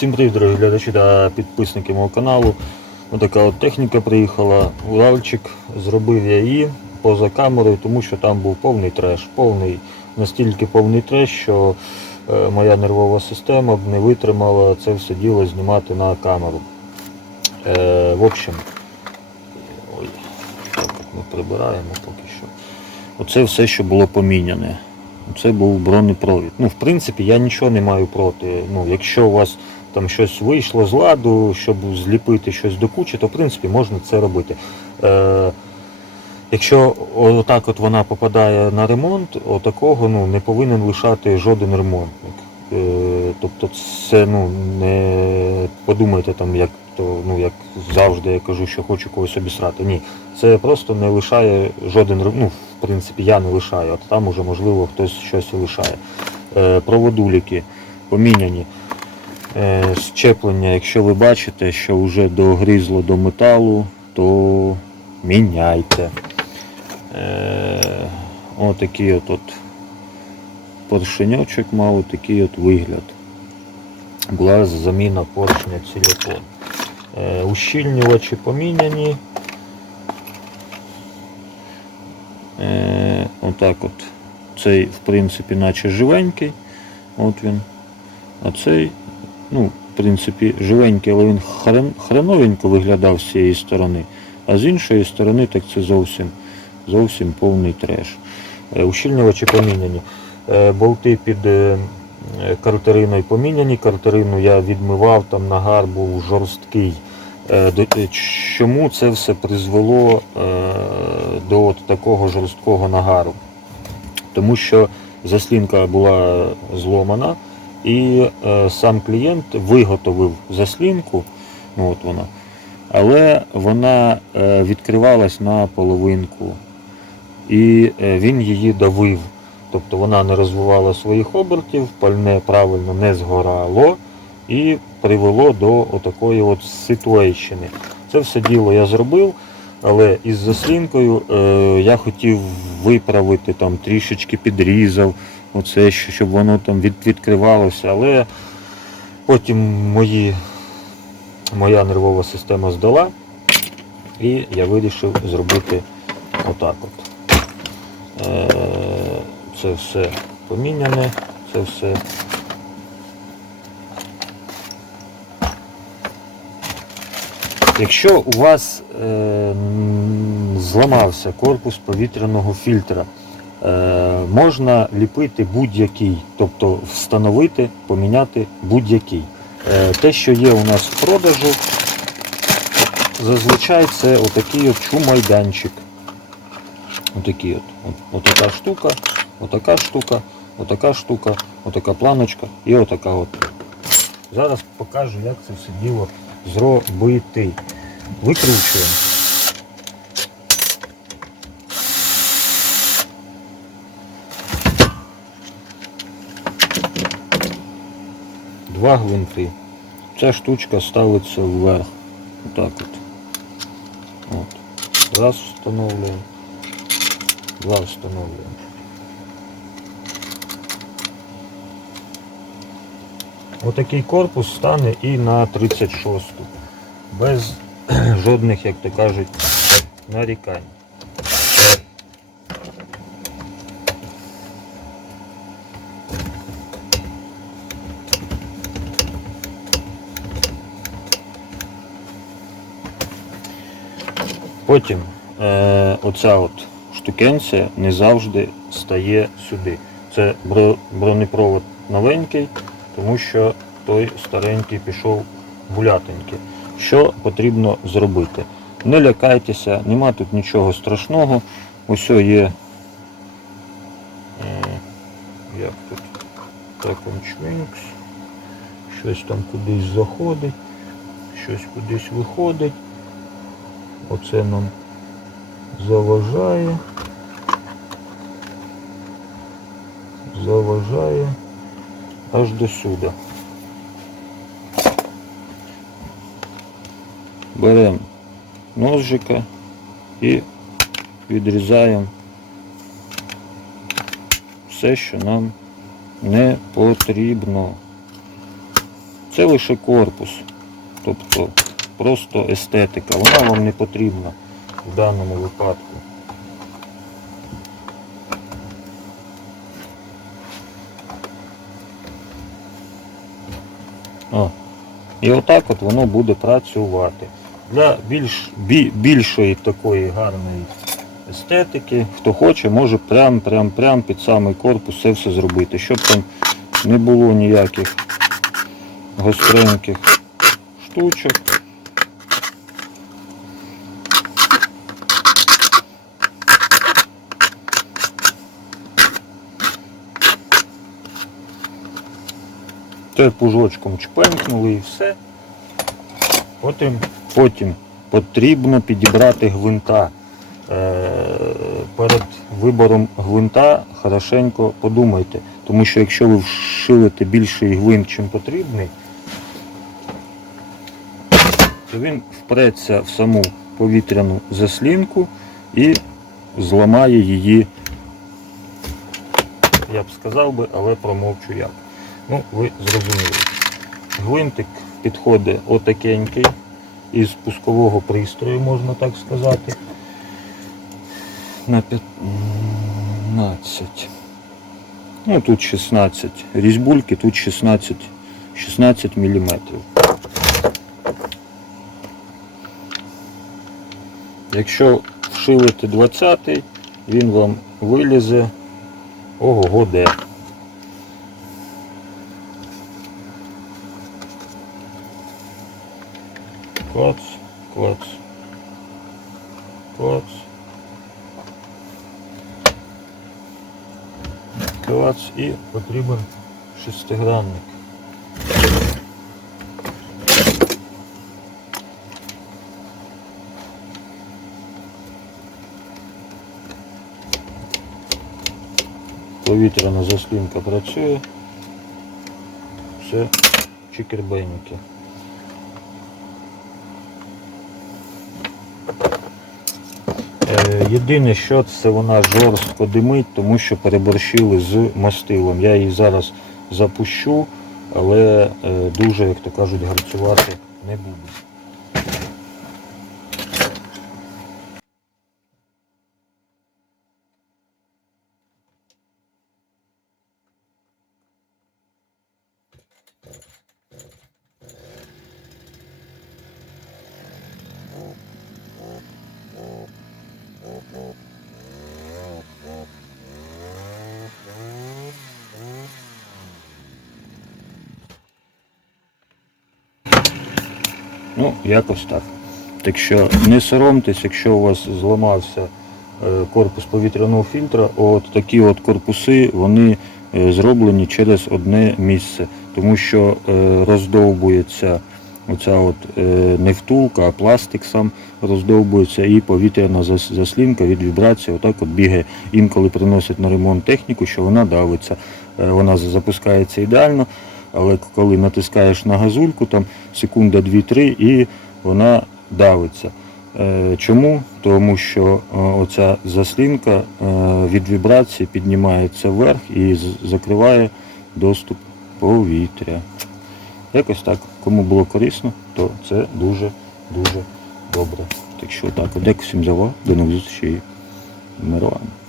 Всім привіт, дорогі глядачі та підписники мого каналу. Ось така от техніка приїхала. Уральчик, зробив я її поза камерою, тому що там був повний треш. Повний, настільки повний треш, що е, моя нервова система б не витримала це все діло знімати на камеру. Е, в общем, ой, так ми прибираємо поки що. Оце все, що було поміняне. Це був бронепровід. Ну, в принципі, я нічого не маю проти. Ну, якщо у вас там щось вийшло з ладу, щоб зліпити щось до кучі, то в принципі можна це робити. Е, якщо отак от вона попадає на ремонт, отакого ну, не повинен лишати жоден ремонтник. Е, тобто це ну, не подумайте там, як то, ну, як завжди я кажу, що хочу когось обісрати. Ні. Це просто не лишає жоден рем- ну, в принципі, я не лишаю, а там уже можливо хтось щось лишає. Е, проводуліки поміняні. Е, щеплення, якщо ви бачите, що вже догрізло до металу, то міняйте. Е, отакий от, от поршеньочок мав такий от вигляд. Була заміна поршня силікон. Е, ущільнювачі поміняні. Отак от. Цей, в принципі, наче живенький. От він. А цей, ну, в принципі, живенький, але він хрен, хреновенько виглядав з цієї сторони. А з іншої сторони, так це зовсім, зовсім повний треш. Е, Ущільнювачі поміняні. Е, Болти під е, картериною поміняні. Картерину я відмивав, там нагар був жорсткий. Чому це все призвело до от такого жорсткого нагару? Тому що заслінка була зломана, і е, сам клієнт виготовив заслінку, ну от вона, але вона е, відкривалась на половинку, і е, він її давив. Тобто вона не розвивала своїх обертів, пальне правильно не згорало і привело до отакої от ситуейщини. Це все діло я зробив, але із заслінкою е, я хотів виправити, там трішечки підрізав, оце, що- щоб воно там від, відкривалося, але потім мої, моя нервова система здала, і я вирішив зробити отак от. Е, це все поміняне, це все Якщо у вас е, зламався корпус повітряного фільтра, можна ліпити будь-який, тобто встановити, поміняти будь-який. Е, те, що є у нас в продажу, зазвичай це отакий от чумайданчик. Отакий от. От, отака штука, отака штука, отака штука, отака планочка і отака от. Зараз покажу, як це все діло зробити. Викручуємо. Два гвинти. Ця штучка ставиться вверх. Отак от. От. Раз встановлюємо. Два встановлюємо. Отакий корпус стане і на 36 без жодних, як то кажуть, нарікань. Потім е, оця от штукенція не завжди стає сюди. Це бронепровод новенький, тому що той старенький пішов гулятенький. Що потрібно зробити? Не лякайтеся, нема тут нічого страшного. Ось є. е, Як тут? Так он. Щось там кудись заходить, щось кудись виходить. Оце нам заважає. Заважає аж до сюди. Беремо ножика і відрізаємо все, що нам не потрібно. Це лише корпус. Тобто просто естетика. Вона вам не потрібна в даному випадку. О. І отак от воно буде працювати. Для більш, бі, більшої такої гарної естетики, хто хоче, може прям, прям, прям під самий корпус це все зробити, щоб там не було ніяких гостреньких штучок. Це пужочком чпенькнули і все. Потім, потім потрібно підібрати гвинта. Е, перед вибором гвинта хорошенько подумайте, тому що якщо ви вшилите більший гвинт, чим потрібний, то він впреться в саму повітряну заслінку і зламає її, я б сказав би, але промовчу як. Ну, ви зрозуміли. Гвинтик підходить отакенький, із пускового пристрою, можна так сказати. На 15. Ну, тут 16 різьбульки, тут 16, 16 мм. Якщо вшилити 20 він вам вилізе ого-го де. Клац, клац, клац. Клац і потрібен шестигранник. Повітряна заслінка працює. Все чикербейники. Е, Єдине, що це вона жорстко димить, тому що переборщили з мастилом. Я її зараз запущу, але е, дуже, як то кажуть, гарцювати не буду. Ну, якось так. Так що не соромтесь, якщо у вас зламався е, корпус повітряного фільтра, от такі от корпуси вони е, зроблені через одне місце, тому що е, роздовбується оця от не втулка, а пластик сам роздовбується і повітряна заслінка від вібрації отак от бігає. Інколи приносять на ремонт техніку, що вона давиться. Вона запускається ідеально, але коли натискаєш на газульку, там секунда 2-3 і вона давиться. Е, Чому? Тому що е, оця заслінка е, від вібрації піднімається вверх і закриває доступ повітря. Якось так. Кому було корисно, то це дуже-дуже добре. Так що так, дякую всім за увагу. До нових зустрічей. Миру вам.